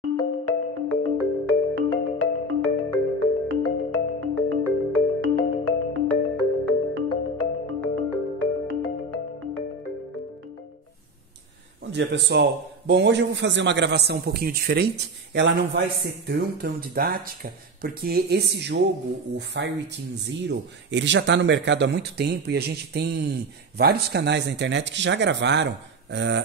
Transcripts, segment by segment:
Bom dia, pessoal. Bom, hoje eu vou fazer uma gravação um pouquinho diferente. Ela não vai ser tão didática, porque esse jogo, o Fireteam Zero, ele já está no mercado há muito tempo e a gente tem vários canais na internet que já gravaram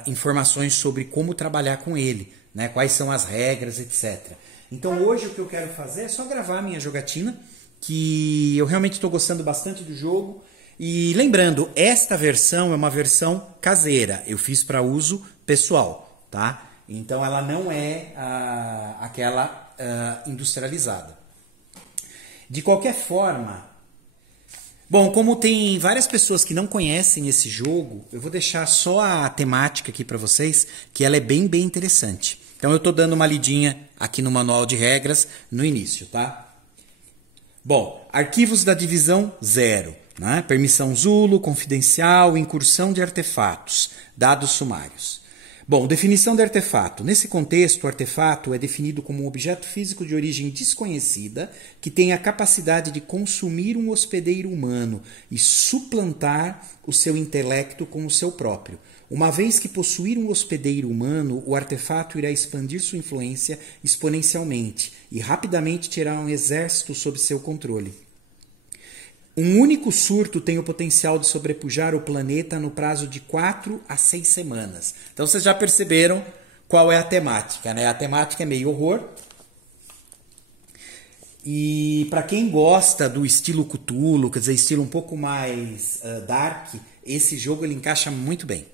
informações sobre como trabalhar com ele, né? Quais são as regras, etc. Então hoje o que eu quero fazer é só gravar a minha jogatina, que eu realmente estou gostando bastante do jogo. E lembrando, esta versão é uma versão caseira, eu fiz para uso pessoal, tá? Então ela não é aquela industrializada. De qualquer forma, bom, como tem várias pessoas que não conhecem esse jogo, eu vou deixar só a temática aqui para vocês, que ela é bem interessante. Então eu estou dando uma lidinha aqui no manual de regras no início, tá? Bom, arquivos da divisão 0. Né? Permissão Zulu, confidencial, incursão de artefatos, dados sumários. Bom, definição de artefato. Nesse contexto, o artefato é definido como um objeto físico de origem desconhecida que tem a capacidade de consumir um hospedeiro humano e suplantar o seu intelecto com o seu próprio. Uma vez que possuir um hospedeiro humano, o artefato irá expandir sua influência exponencialmente e rapidamente terá um exército sob seu controle. Um único surto tem o potencial de sobrepujar o planeta no prazo de 4 a 6 semanas. Então vocês já perceberam qual é a temática, né? A temática é meio horror. E para quem gosta do estilo Cthulhu, quer dizer, estilo um pouco mais dark, esse jogo ele encaixa muito bem.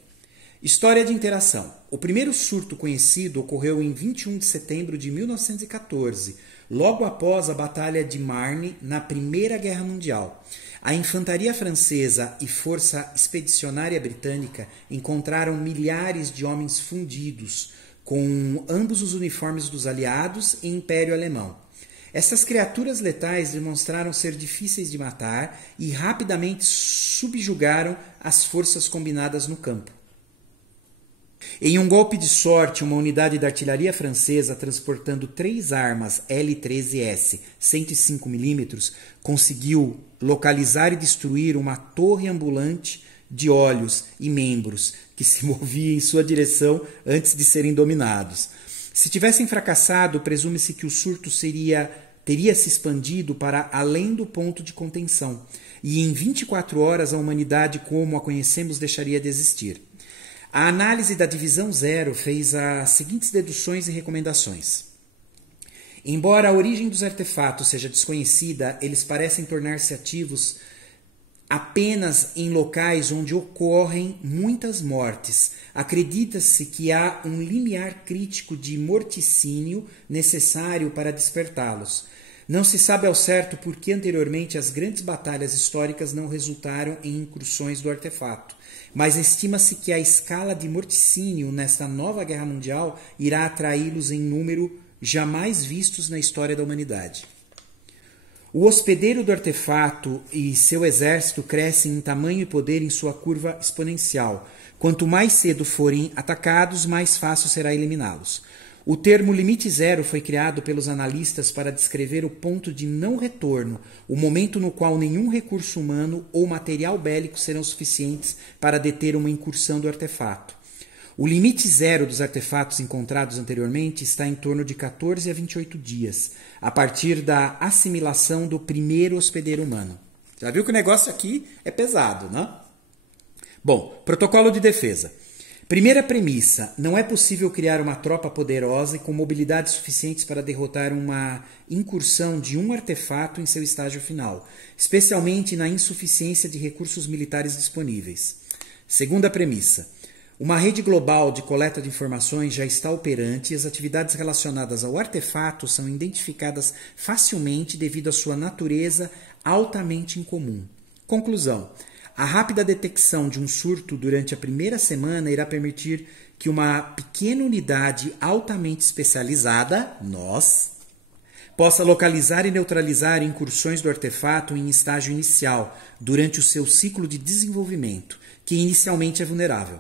História de interação. O primeiro surto conhecido ocorreu em 21 de setembro de 1914, logo após a Batalha de Marne, na Primeira Guerra Mundial. A infantaria francesa e força expedicionária britânica encontraram milhares de homens fundidos, com ambos os uniformes dos aliados e Império Alemão. Essas criaturas letais demonstraram ser difíceis de matar e rapidamente subjugaram as forças combinadas no campo. Em um golpe de sorte, uma unidade da artilharia francesa transportando 3 armas L-13S 105mm conseguiu localizar e destruir uma torre ambulante de olhos e membros que se movia em sua direção antes de serem dominados. Se tivessem fracassado, presume-se que o surto teria se expandido para além do ponto de contenção, e em 24 horas a humanidade como a conhecemos deixaria de existir. A análise da divisão 0 fez as seguintes deduções e recomendações. Embora a origem dos artefatos seja desconhecida, eles parecem tornar-se ativos apenas em locais onde ocorrem muitas mortes. Acredita-se que há um limiar crítico de morticínio necessário para despertá-los. Não se sabe ao certo por que anteriormente as grandes batalhas históricas não resultaram em incursões do artefato, mas estima-se que a escala de morticínio nesta nova guerra mundial irá atraí-los em número jamais vistos na história da humanidade. O hospedeiro do artefato e seu exército crescem em tamanho e poder em sua curva exponencial. Quanto mais cedo forem atacados, mais fácil será eliminá-los. O termo limite zero foi criado pelos analistas para descrever o ponto de não retorno, o momento no qual nenhum recurso humano ou material bélico serão suficientes para deter uma incursão do artefato. O limite zero dos artefatos encontrados anteriormente está em torno de 14 a 28 dias, a partir da assimilação do primeiro hospedeiro humano. Já viu que o negócio aqui é pesado, né? Bom, protocolo de defesa. Primeira premissa, não é possível criar uma tropa poderosa e com mobilidade suficientes para derrotar uma incursão de um artefato em seu estágio final, especialmente na insuficiência de recursos militares disponíveis. Segunda premissa, uma rede global de coleta de informações já está operante e as atividades relacionadas ao artefato são identificadas facilmente devido à sua natureza altamente incomum. Conclusão. A rápida detecção de um surto durante a primeira semana irá permitir que uma pequena unidade altamente especializada, nós, possa localizar e neutralizar incursões do artefato em estágio inicial, durante o seu ciclo de desenvolvimento, que inicialmente é vulnerável.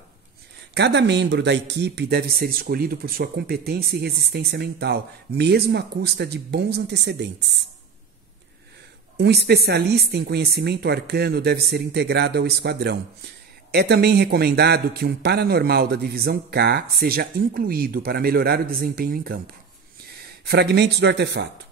Cada membro da equipe deve ser escolhido por sua competência e resistência mental, mesmo à custa de bons antecedentes. Um especialista em conhecimento arcano deve ser integrado ao esquadrão. É também recomendado que um paranormal da divisão K seja incluído para melhorar o desempenho em campo. Fragmentos do artefato.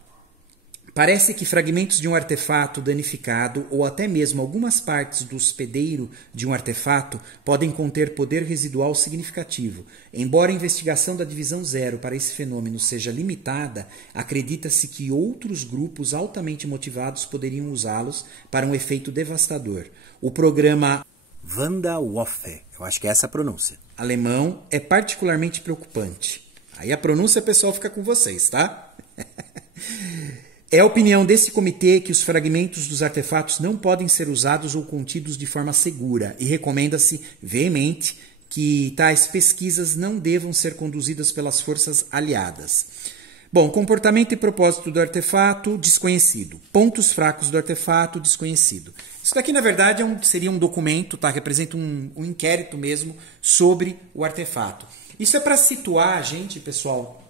Parece que fragmentos de um artefato danificado ou até mesmo algumas partes do hospedeiro de um artefato podem conter poder residual significativo. Embora a investigação da Divisão 0 para esse fenômeno seja limitada, acredita-se que outros grupos altamente motivados poderiam usá-los para um efeito devastador. O programa Wanderwaffe, eu acho que é essa a pronúncia, alemão, é particularmente preocupante. Aí a pronúncia, pessoal, fica com vocês, tá? É a opinião desse comitê que os fragmentos dos artefatos não podem ser usados ou contidos de forma segura e recomenda-se veemente que tais pesquisas não devam ser conduzidas pelas forças aliadas. Bom, comportamento e propósito do artefato, desconhecido. Pontos fracos do artefato, desconhecido. Isso daqui, na verdade, seria um documento, tá? Representa um inquérito mesmo sobre o artefato. Isso é para situar a gente, pessoal,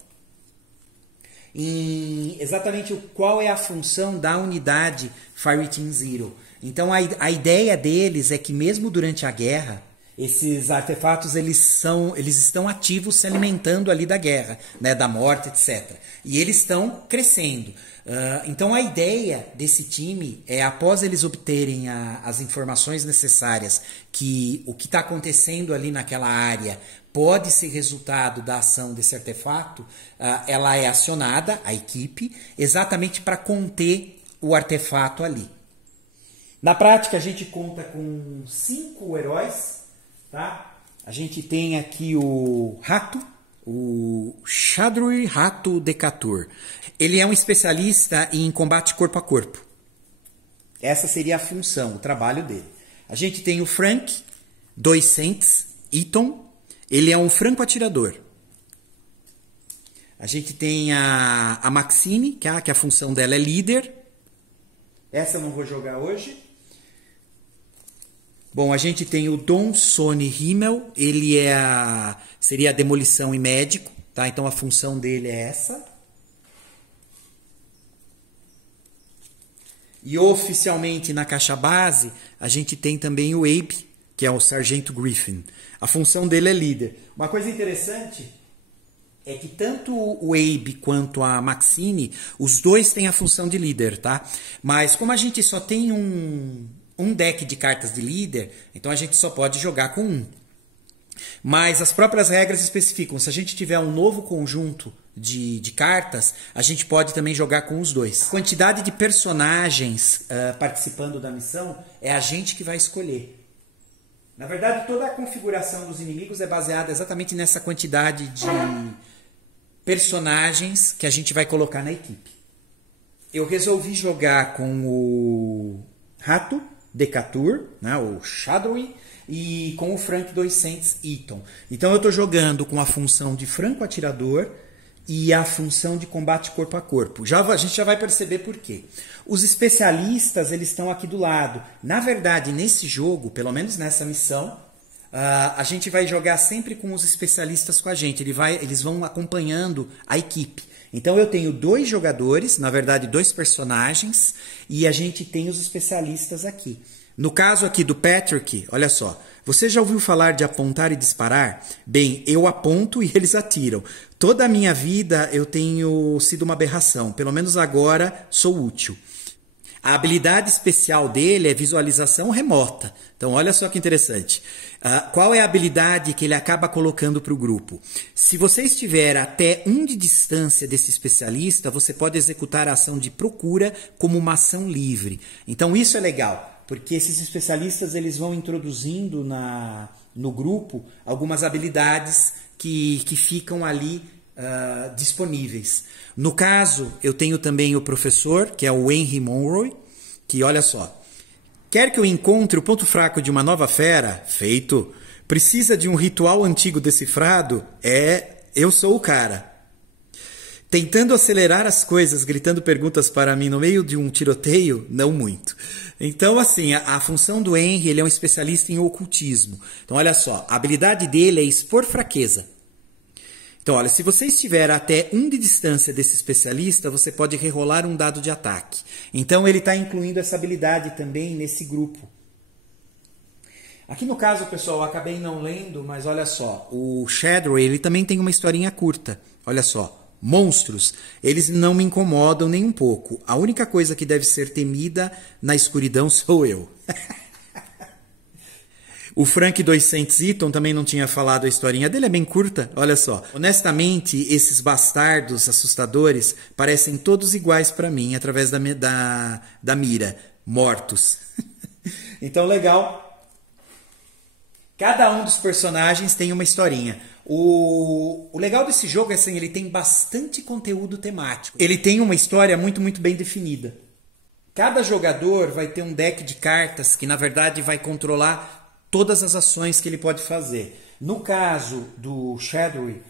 em exatamente qual é a função da unidade Fire Team Zero. Então a ideia deles é que mesmo durante a guerra, esses artefatos eles estão ativos, se alimentando ali da guerra, né, da morte, etc. E eles estão crescendo. Então a ideia desse time é, após eles obterem as informações necessárias que o que está acontecendo ali naquela área pode ser resultado da ação desse artefato, ela é acionada, a equipe, exatamente para conter o artefato ali. Na prática, a gente conta com 5 heróis, tá? A gente tem aqui o Rato, o Shadowry Rato Decatur. Ele é um especialista em combate corpo a corpo. Essa seria a função, o trabalho dele. A gente tem o Frank, 200, Eaton. Ele é um franco-atirador. A gente tem a Maxine, que a função dela é líder. Essa eu não vou jogar hoje. Bom, a gente tem o Don Sonny Himmel. Ele seria a demolição e médico. Tá? Então a função dele é essa. E oficialmente na caixa base, a gente tem também o Abe, que é o Sargento Griffin. A função dele é líder. Uma coisa interessante é que tanto o Abe quanto a Maxine, os dois têm a função de líder, tá? Mas como a gente só tem um deck de cartas de líder, então a gente só pode jogar com um. Mas as próprias regras especificam, se a gente tiver um novo conjunto de cartas, a gente pode também jogar com os dois. A quantidade de personagens participando da missão é a gente que vai escolher. Na verdade, toda a configuração dos inimigos é baseada exatamente nessa quantidade de personagens que a gente vai colocar na equipe. Eu resolvi jogar com o Rato Decatur, né, o Shadowry, e com o Frank 200 Eaton. Então eu estou jogando com a função de franco-atirador e a função de combate corpo a corpo. A gente já vai perceber por quê. Os especialistas eles estão aqui do lado. Na verdade, nesse jogo, pelo menos nessa missão, a gente vai jogar sempre com os especialistas com a gente. Eles vão acompanhando a equipe. Então eu tenho 2 jogadores, na verdade 2 personagens, e a gente tem os especialistas aqui. No caso aqui do Patrick, olha só, você já ouviu falar de apontar e disparar? Bem, eu aponto e eles atiram. Toda a minha vida eu tenho sido uma aberração, pelo menos agora sou útil. A habilidade especial dele é visualização remota. Então olha só que interessante. Qual é a habilidade que ele acaba colocando para o grupo? Se você estiver até 1 de distância desse especialista, você pode executar a ação de procura como uma ação livre. Então isso é legal. Porque esses especialistas eles vão introduzindo no grupo algumas habilidades que ficam ali disponíveis. No caso, eu tenho também o professor, que é o Henry Monroe, que olha só. Quer que eu encontre o ponto fraco de uma nova fera? Feito. Precisa de um ritual antigo decifrado? Eu sou o cara. Tentando acelerar as coisas, gritando perguntas para mim no meio de um tiroteio, não muito. Então, assim, a função do Henry, ele é um especialista em ocultismo. Então, olha só, a habilidade dele é expor fraqueza. Então, olha, se você estiver até 1 de distância desse especialista, você pode rerolar um dado de ataque. Então, ele está incluindo essa habilidade também nesse grupo. Aqui no caso, pessoal, eu acabei não lendo, mas olha só, o Shadow, ele também tem uma historinha curta. Olha só. Monstros, eles não me incomodam nem um pouco. A única coisa que deve ser temida na escuridão sou eu. O Frank 200 Eaton também não tinha falado a historinha dele, é bem curta, olha só. Honestamente, esses bastardos assustadores parecem todos iguais para mim, através da mira. Mortos. Então, legal. Cada um dos personagens tem uma historinha. O legal desse jogo é assim, ele tem bastante conteúdo temático. Ele tem uma história muito, muito bem definida. Cada jogador vai ter um deck de cartas que, na verdade, vai controlar todas as ações que ele pode fazer. No caso do Shadowy,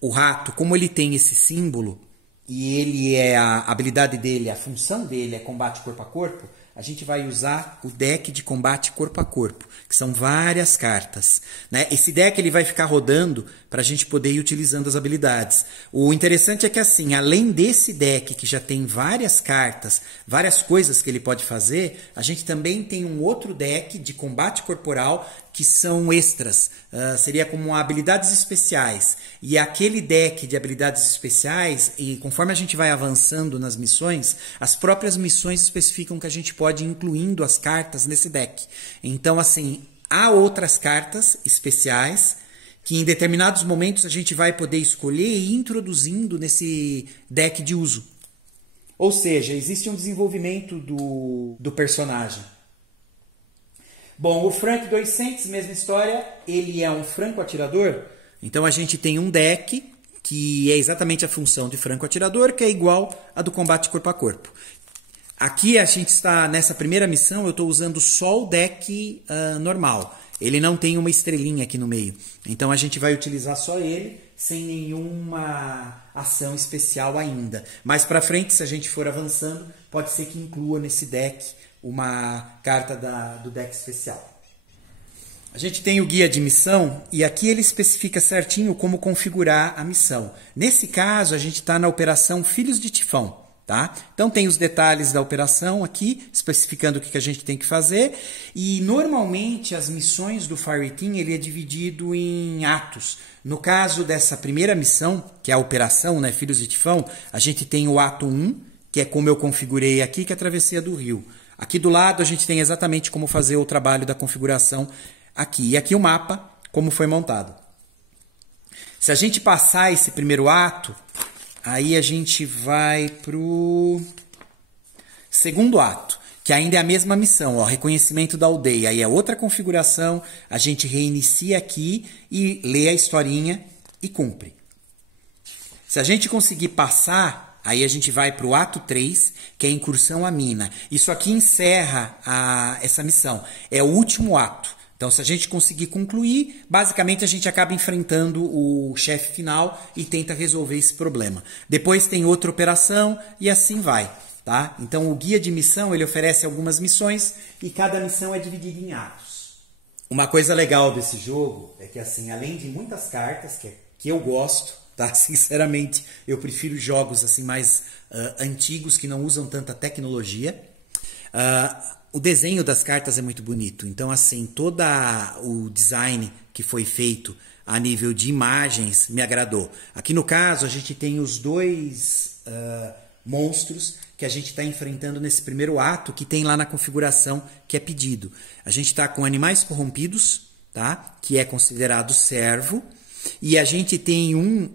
o rato, como ele tem esse símbolo, e ele é a habilidade dele, a função dele é combate corpo a corpo, a gente vai usar o deck de combate corpo a corpo, que são várias cartas, né? Esse deck ele vai ficar rodando para a gente poder ir utilizando as habilidades. O interessante é que assim, além desse deck que já tem várias cartas, várias coisas que ele pode fazer, a gente também tem um outro deck de combate corporal que são extras, seria como habilidades especiais. E aquele deck de habilidades especiais, e conforme a gente vai avançando nas missões, as próprias missões especificam que a gente pode ir incluindo as cartas nesse deck. Então, assim, há outras cartas especiais que em determinados momentos a gente vai poder escolher e ir introduzindo nesse deck de uso. Ou seja, existe um desenvolvimento do personagem. Bom, o Frank 200, mesma história, ele é um franco atirador. Então a gente tem um deck que é exatamente a função de franco atirador, que é igual a do combate corpo a corpo. Aqui a gente está, nessa primeira missão, eu estou usando só o deck normal. Ele não tem uma estrelinha aqui no meio. Então a gente vai utilizar só ele, sem nenhuma ação especial ainda. Mais para frente, se a gente for avançando, pode ser que inclua nesse deck uma carta do deck especial. A gente tem o guia de missão e aqui ele especifica certinho como configurar a missão. Nesse caso, a gente está na operação Filhos de Tifão. Tá? Então tem os detalhes da operação aqui, especificando o que a gente tem que fazer. E normalmente as missões do Fireteam ele é dividido em atos. No caso dessa primeira missão, que é a operação, né, Filhos de Tifão, a gente tem o ato 1, que é como eu configurei aqui, que é a travessia do rio. Aqui do lado a gente tem exatamente como fazer o trabalho da configuração aqui. E aqui o mapa, como foi montado. Se a gente passar esse primeiro ato, aí a gente vai para o segundo ato, que ainda é a mesma missão, ó, reconhecimento da aldeia. Aí é outra configuração, a gente reinicia aqui e lê a historinha e cumpre. Se a gente conseguir passar, aí a gente vai para o ato 3, que é a incursão à mina. Isso aqui encerra essa missão. É o último ato. Então, se a gente conseguir concluir, basicamente a gente acaba enfrentando o chefe final e tenta resolver esse problema. Depois tem outra operação e assim vai. Tá? Então, o guia de missão ele oferece algumas missões e cada missão é dividida em atos. Uma coisa legal desse jogo é que, assim, além de muitas cartas que eu gosto, tá? Sinceramente, eu prefiro jogos assim mais antigos que não usam tanta tecnologia. O desenho das cartas é muito bonito. Então, assim, todo o design que foi feito a nível de imagens me agradou. Aqui no caso, a gente tem os dois monstros que a gente está enfrentando nesse primeiro ato, que tem lá na configuração que é pedido. A gente está com animais corrompidos, tá? Que é considerado servo, e a gente tem um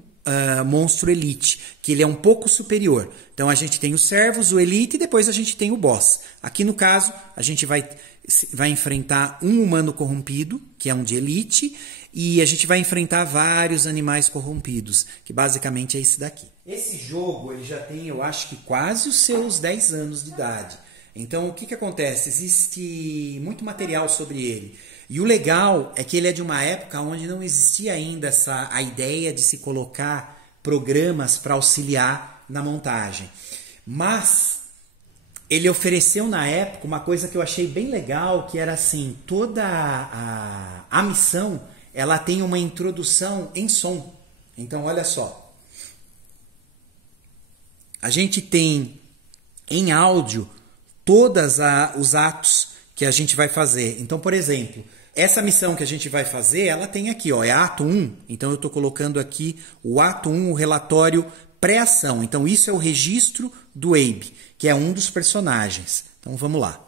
monstro elite, que ele é um pouco superior. Então a gente tem os servos, o elite e depois a gente tem o boss. Aqui no caso, a gente vai enfrentar um humano corrompido, que é um de elite, e a gente vai enfrentar vários animais corrompidos, que basicamente é esse daqui. Esse jogo ele já tem, eu acho que quase os seus 10 anos de idade. Então o que acontece? Existe muito material sobre ele. E o legal é que ele é de uma época onde não existia ainda a ideia de se colocar programas para auxiliar na montagem. Mas ele ofereceu na época uma coisa que eu achei bem legal, que era assim, toda a missão, ela tem uma introdução em som. Então, olha só. A gente tem em áudio todos os atos que a gente vai fazer. Então, por exemplo, essa missão que a gente vai fazer, ela tem aqui, ó, é ato 1. Então, eu estou colocando aqui o ato 1, o relatório pré-ação. Então, isso é o registro do Abe, que é um dos personagens. Então, vamos lá.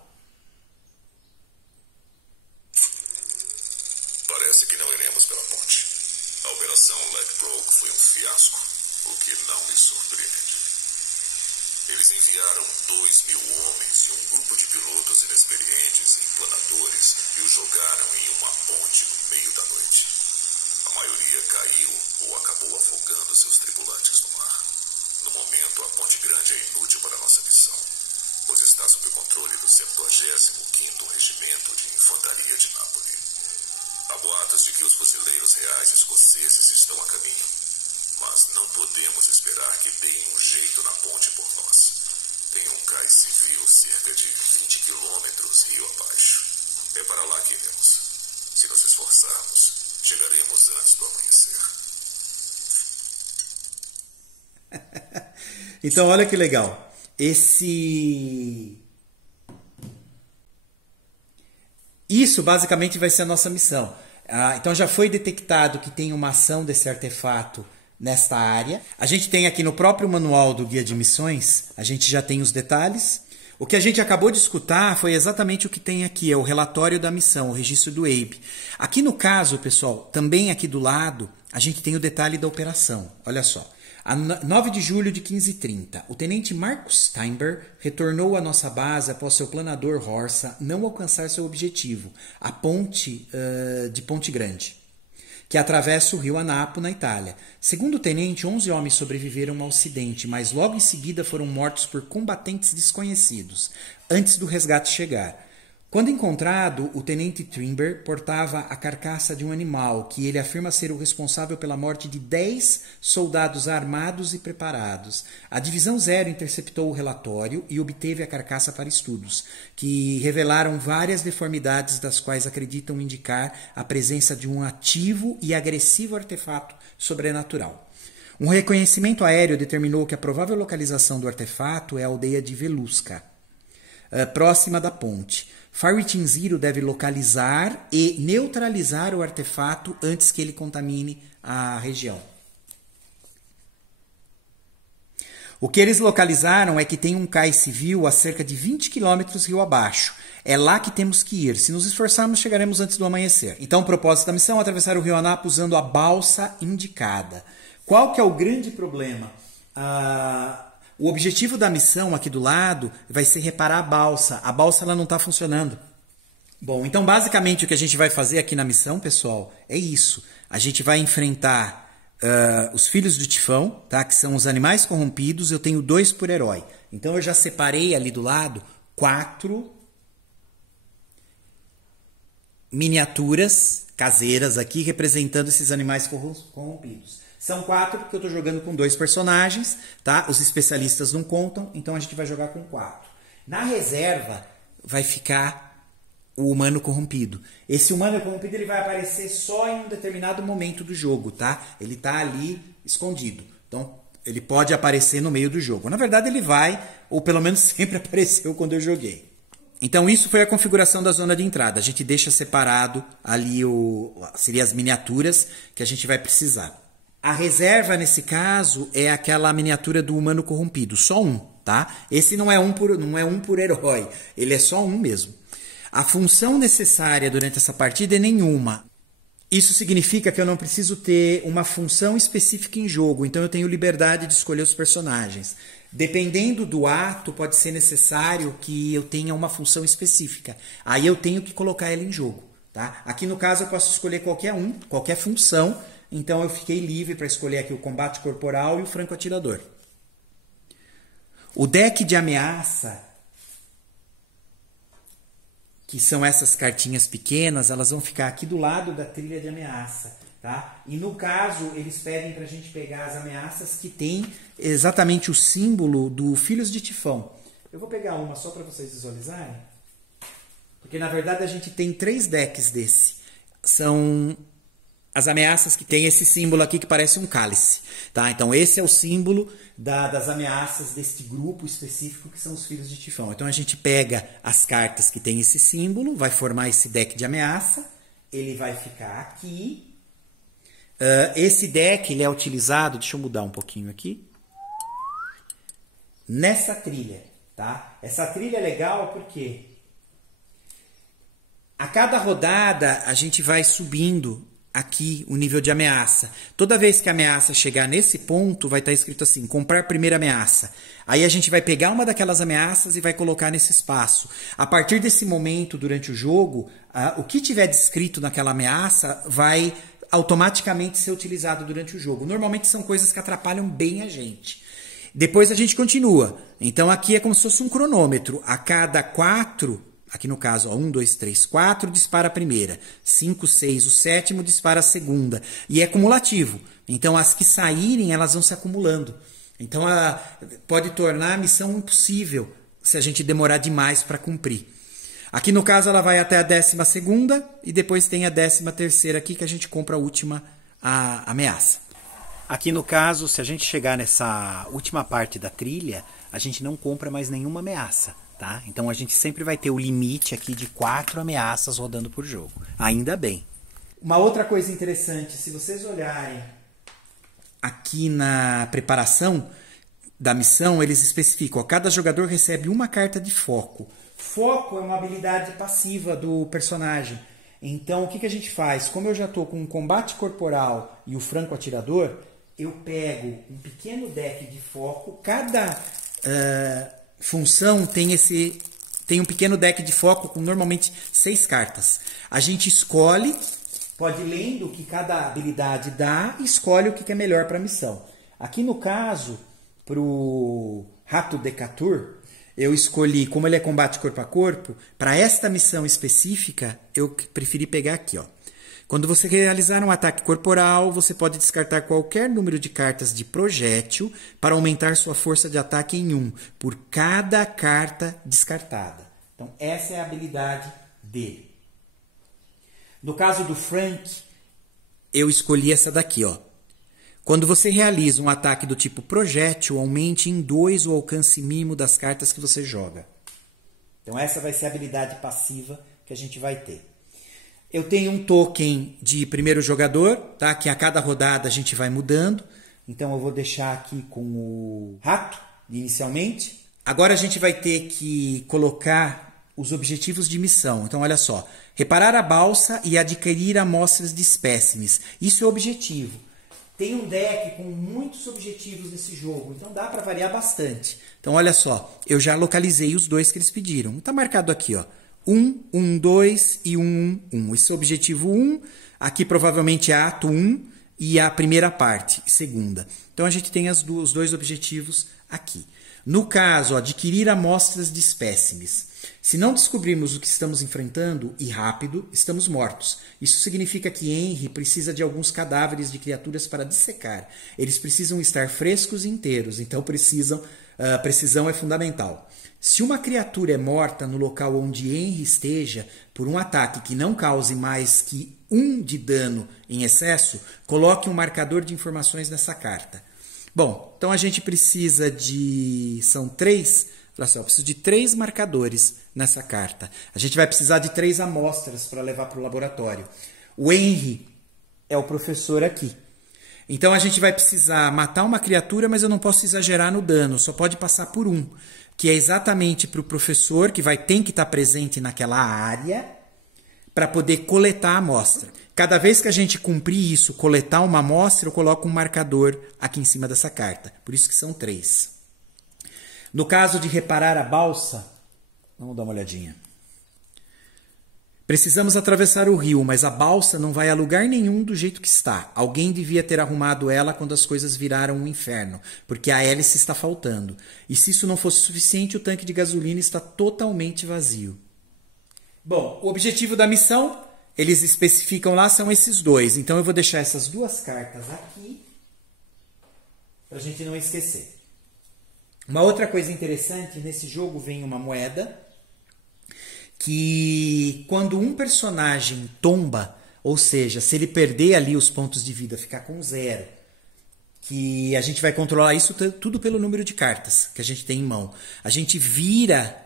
Parece que não iremos pela ponte. A operação Ladbroke foi um fiasco, o que não me surpreende. Eles enviaram 2.000 homens e um grupo de pilotos inexperientes em planadores e os jogaram em uma ponte no meio da noite. A maioria caiu ou acabou afogando seus tripulantes no mar. No momento, a Ponte Grande é inútil para nossa missão, pois está sob o controle do 75º Regimento de Infantaria de Nápoles. Há boatos de que os fuzileiros reais escoceses estão a caminho, mas não podemos esperar que deem um jeito na ponte por nós. Tem um cais civil cerca de 20 quilômetros rio abaixo. É para lá que iremos. Se nos esforçarmos, chegaremos antes do amanhecer. Então, olha que legal. Isso basicamente vai ser a nossa missão. Então já foi detectado que tem uma ação desse artefato nesta área. A gente tem aqui no próprio manual do Guia de Missões, a gente já tem os detalhes. O que a gente acabou de escutar foi exatamente o que tem aqui, é o relatório da missão, o registro do Abe. Aqui no caso, pessoal, também aqui do lado, a gente tem o detalhe da operação. Olha só. A 9 de julho de 1530, o tenente Marcus Steinberg retornou à nossa base após seu planador Horsa não alcançar seu objetivo, a ponte de Ponte Grande, que atravessa o rio Anapo, na Itália. Segundo o tenente, 11 homens sobreviveram ao acidente, mas logo em seguida foram mortos por combatentes desconhecidos, antes do resgate chegar. Quando encontrado, o tenente Trimber portava a carcaça de um animal que ele afirma ser o responsável pela morte de 10 soldados armados e preparados. A Divisão Zero interceptou o relatório e obteve a carcaça para estudos, que revelaram várias deformidades das quais acreditam indicar a presença de um ativo e agressivo artefato sobrenatural. Um reconhecimento aéreo determinou que a provável localização do artefato é a aldeia de Velusca, próxima da ponte. Fireteam Zero deve localizar e neutralizar o artefato antes que ele contamine a região. O que eles localizaram é que tem um cais civil a cerca de 20 quilômetros rio abaixo. É lá que temos que ir. Se nos esforçarmos, chegaremos antes do amanhecer. Então, o propósito da missão é atravessar o rio Anapo usando a balsa indicada. Qual que é o grande problema? O objetivo da missão aqui do lado vai ser reparar a balsa. A balsa ela não está funcionando. Bom, então basicamente o que a gente vai fazer aqui na missão, pessoal, é isso. A gente vai enfrentar os filhos do Tifão, tá? Que são os animais corrompidos. Eu tenho 2 por herói. Então eu já separei ali do lado 4 miniaturas caseiras aqui representando esses animais corrompidos. São 4 porque eu estou jogando com 2 personagens, tá? Os especialistas não contam, então a gente vai jogar com 4. Na reserva vai ficar o humano corrompido. Esse humano corrompido ele vai aparecer só em um determinado momento do jogo, tá? Ele está ali escondido. Então ele pode aparecer no meio do jogo. Na verdade ele vai, ou pelo menos sempre apareceu quando eu joguei. Então isso foi a configuração da zona de entrada. A gente deixa separado ali seria as miniaturas que a gente vai precisar. A reserva, nesse caso, é aquela miniatura do humano corrompido. Só um, tá? Esse não é um por herói. Ele é só um mesmo. A função necessária durante essa partida é nenhuma. Isso significa que eu não preciso ter uma função específica em jogo. Então eu tenho liberdade de escolher os personagens. Dependendo do ato, pode ser necessário que eu tenha uma função específica. Aí eu tenho que colocar ela em jogo, tá? Aqui no caso eu posso escolher qualquer função. Então eu fiquei livre para escolher aqui o combate corporal e o franco atirador. O deck de ameaça, que são essas cartinhas pequenas, elas vão ficar aqui do lado da trilha de ameaça. Tá? E no caso, eles pedem para a gente pegar as ameaças que tem exatamente o símbolo do Filhos de Tifão. Eu vou pegar uma só para vocês visualizarem. Porque na verdade a gente tem 3 decks desse. São as ameaças que tem esse símbolo aqui que parece um cálice. Tá? Então esse é o símbolo das ameaças deste grupo específico que são os Filhos de Tifão. Então a gente pega as cartas que tem esse símbolo, vai formar esse deck de ameaça. Ele vai ficar aqui. Esse deck ele é utilizado, deixa eu mudar um pouquinho aqui, nessa trilha. Tá? Essa trilha é legal porque a cada rodada a gente vai subindo aqui o nível de ameaça. Toda vez que a ameaça chegar nesse ponto, vai estar escrito assim, comprar primeira ameaça. Aí a gente vai pegar uma daquelas ameaças e vai colocar nesse espaço. A partir desse momento, durante o jogo, o que tiver descrito naquela ameaça vai automaticamente ser utilizado durante o jogo. Normalmente são coisas que atrapalham bem a gente. Depois a gente continua. Então aqui é como se fosse um cronômetro. A cada 4... Aqui no caso, ó, 1, 2, 3, 4, dispara a primeira. 5, 6, o sétimo dispara a segunda. E é cumulativo. Então, as que saírem, elas vão se acumulando. Então, pode tornar a missão impossível se a gente demorar demais para cumprir. Aqui no caso, ela vai até a 12ª e depois tem a 13ª aqui que a gente compra a última ameaça. Aqui no caso, se a gente chegar nessa última parte da trilha, a gente não compra mais nenhuma ameaça. Tá? Então a gente sempre vai ter o limite aqui de 4 ameaças rodando por jogo. Ainda bem. Uma outra coisa interessante, se vocês olharem aqui na preparação da missão, eles especificam, ó, cada jogador recebe uma carta de foco. Foco é uma habilidade passiva do personagem. Então o que a gente faz? Como eu já estou com o combate corporal e o franco atirador, eu pego um pequeno deck de foco. Cada função tem um pequeno deck de foco com normalmente 6 cartas. A gente escolhe, pode ir lendo o que cada habilidade dá e escolhe o que é melhor para a missão. Aqui no caso, para o Rato de Catur, eu escolhi, como ele é combate corpo a corpo, para esta missão específica, eu preferi pegar aqui, ó. Quando você realizar um ataque corporal, você pode descartar qualquer número de cartas de projétil para aumentar sua força de ataque em 1 por cada carta descartada. Então, essa é a habilidade dele. No caso do Frank, eu escolhi essa daqui, ó. Quando você realiza um ataque do tipo projétil, aumente em 2 o alcance mínimo das cartas que você joga. Então, essa vai ser a habilidade passiva que a gente vai ter. Eu tenho um token de primeiro jogador, tá? Que a cada rodada a gente vai mudando. Então eu vou deixar aqui com o rato, inicialmente. Agora a gente vai ter que colocar os objetivos de missão. Então olha só, reparar a balsa e adquirir amostras de espécimes. Isso é o objetivo. Tem um deck com muitos objetivos nesse jogo, então dá para variar bastante. Então olha só, eu já localizei os 2 que eles pediram. Está marcado aqui, ó. 1, 1, 2 e 1, 1, 1. Esse é o objetivo 1. Aqui provavelmente é ato 1 e a primeira parte, segunda. Então a gente tem os 2 objetivos aqui. No caso, ó, adquirir amostras de espécimes. Se não descobrirmos o que estamos enfrentando e rápido, estamos mortos. Isso significa que Henry precisa de alguns cadáveres de criaturas para dissecar. Eles precisam estar frescos e inteiros, então precisão é fundamental. Se uma criatura é morta no local onde Henry esteja por um ataque que não cause mais que 1 de dano em excesso, coloque um marcador de informações nessa carta. Bom, então a gente precisa de... São 3... Olha só, eu preciso de 3 marcadores nessa carta. A gente vai precisar de 3 amostras para levar para o laboratório. O Henry é o professor aqui. Então a gente vai precisar matar uma criatura, mas eu não posso exagerar no dano. Só pode passar por 1. Que é exatamente para o professor, que tem que estar presente naquela área, para poder coletar a amostra. Cada vez que a gente cumprir isso, coletar uma amostra, eu coloco um marcador aqui em cima dessa carta. Por isso que são 3. No caso de reparar a balsa, vamos dar uma olhadinha. Precisamos atravessar o rio, mas a balsa não vai a lugar nenhum do jeito que está. Alguém devia ter arrumado ela quando as coisas viraram um inferno, porque a hélice está faltando. E se isso não fosse suficiente, o tanque de gasolina está totalmente vazio. Bom, o objetivo da missão eles especificam lá, são esses dois. Então eu vou deixar essas duas cartas aqui, para a gente não esquecer. Uma outra coisa interessante, nesse jogo vem uma moeda, que quando um personagem tomba, ou seja, se ele perder ali os pontos de vida, ficar com 0, que a gente vai controlar isso tudo pelo número de cartas que a gente tem em mão. A gente vira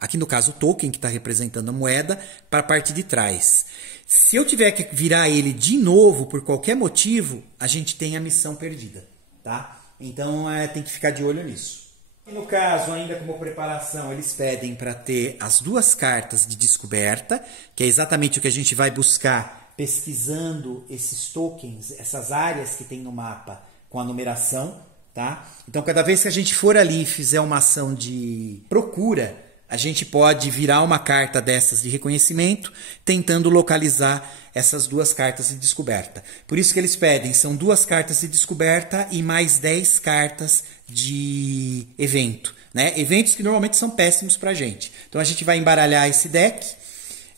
aqui no caso o token que está representando a moeda, para a parte de trás. Se eu tiver que virar ele de novo por qualquer motivo, a gente tem a missão perdida, tá? Então tem que ficar de olho nisso. E no caso, ainda como preparação, eles pedem para ter as duas cartas de descoberta, que é exatamente o que a gente vai buscar pesquisando esses tokens, essas áreas que tem no mapa com a numeração, tá? Então, cada vez que a gente for ali e fizer uma ação de procura, a gente pode virar uma carta dessas de reconhecimento, tentando localizar essas duas cartas de descoberta. Por isso que eles pedem, são 2 cartas de descoberta e mais 10 cartas de evento, né? Eventos que normalmente são péssimos pra gente. Então a gente vai embaralhar esse deck,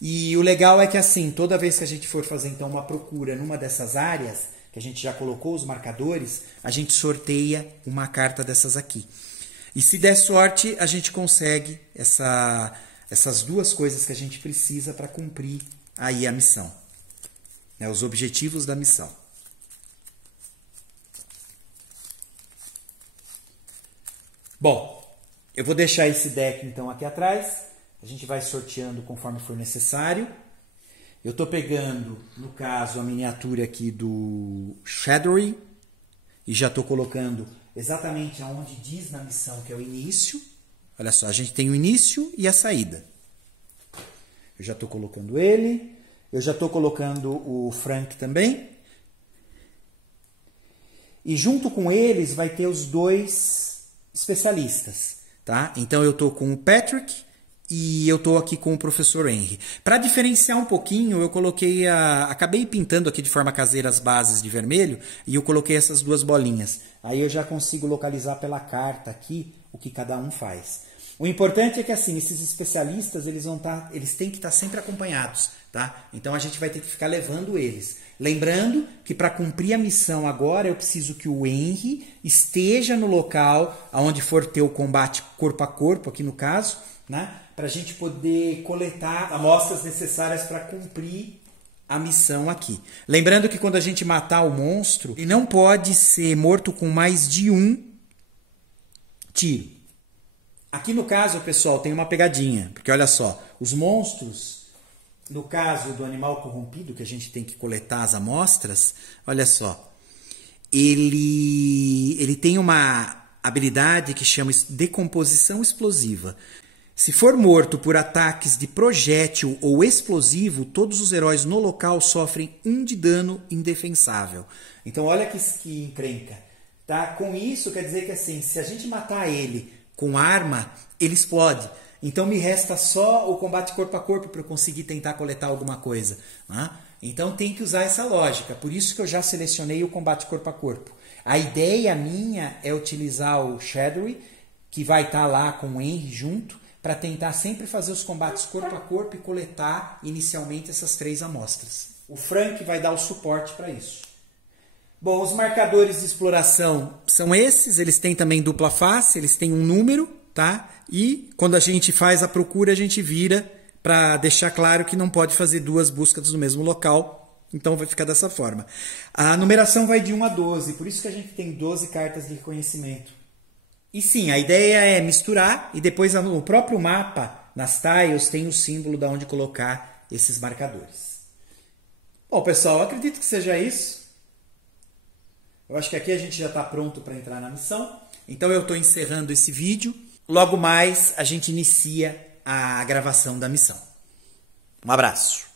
e o legal é que assim, toda vez que a gente for fazer então uma procura numa dessas áreas, que a gente já colocou os marcadores, a gente sorteia uma carta dessas aqui. E se der sorte, a gente consegue essas 2 coisas que a gente precisa para cumprir aí a missão, né? Os objetivos da missão. Bom, eu vou deixar esse deck então aqui atrás. A gente vai sorteando conforme for necessário. Eu estou pegando, no caso, a miniatura aqui do Shadowy e já estou colocando exatamente aonde diz na missão que é o início. Olha só, a gente tem o início e a saída. Eu já estou colocando ele. Eu já estou colocando o Frank também. E junto com eles vai ter os 2 especialistas, tá? Então eu estou com o Patrick e eu estou aqui com o professor Henry. Para diferenciar um pouquinho, eu coloquei acabei pintando aqui de forma caseira as bases de vermelho e eu coloquei essas 2 bolinhas. Aí eu já consigo localizar pela carta aqui o que cada um faz. O importante é que assim, esses especialistas eles têm que estar sempre acompanhados, tá? Então a gente vai ter que ficar levando eles. Lembrando que para cumprir a missão agora eu preciso que o Henry esteja no local onde for ter o combate corpo a corpo, aqui no caso, né? Para a gente poder coletar amostras necessárias para cumprir a missão aqui. Lembrando que quando a gente matar o monstro, ele não pode ser morto com mais de 1 tiro. Aqui no caso, pessoal, tem uma pegadinha, porque olha só, os monstros, no caso do animal corrompido, que a gente tem que coletar as amostras, olha só, ele tem uma habilidade que chama decomposição explosiva. Se for morto por ataques de projétil ou explosivo, todos os heróis no local sofrem 1 de dano indefensável. Então olha que encrenca. Tá? Com isso quer dizer que assim, se a gente matar ele com arma, ele explode. Então me resta só o combate corpo a corpo para eu conseguir tentar coletar alguma coisa. Né? Então tem que usar essa lógica. Por isso que eu já selecionei o combate corpo a corpo. A ideia minha é utilizar o Shadowy, que vai estar lá com o Henry junto, para tentar sempre fazer os combates corpo a corpo e coletar inicialmente essas 3 amostras. O Frank vai dar o suporte para isso. Bom, os marcadores de exploração são esses, eles têm também dupla face, eles têm um número, tá? E quando a gente faz a procura, a gente vira para deixar claro que não pode fazer 2 buscas no mesmo local, então vai ficar dessa forma. A numeração vai de 1 a 12, por isso que a gente tem 12 cartas de reconhecimento. E sim, a ideia é misturar e depois no próprio mapa, nas tiles, tem o símbolo de onde colocar esses marcadores. Bom, pessoal, eu acredito que seja isso. Eu acho que aqui a gente já está pronto para entrar na missão. Então eu estou encerrando esse vídeo. Logo mais a gente inicia a gravação da missão. Um abraço.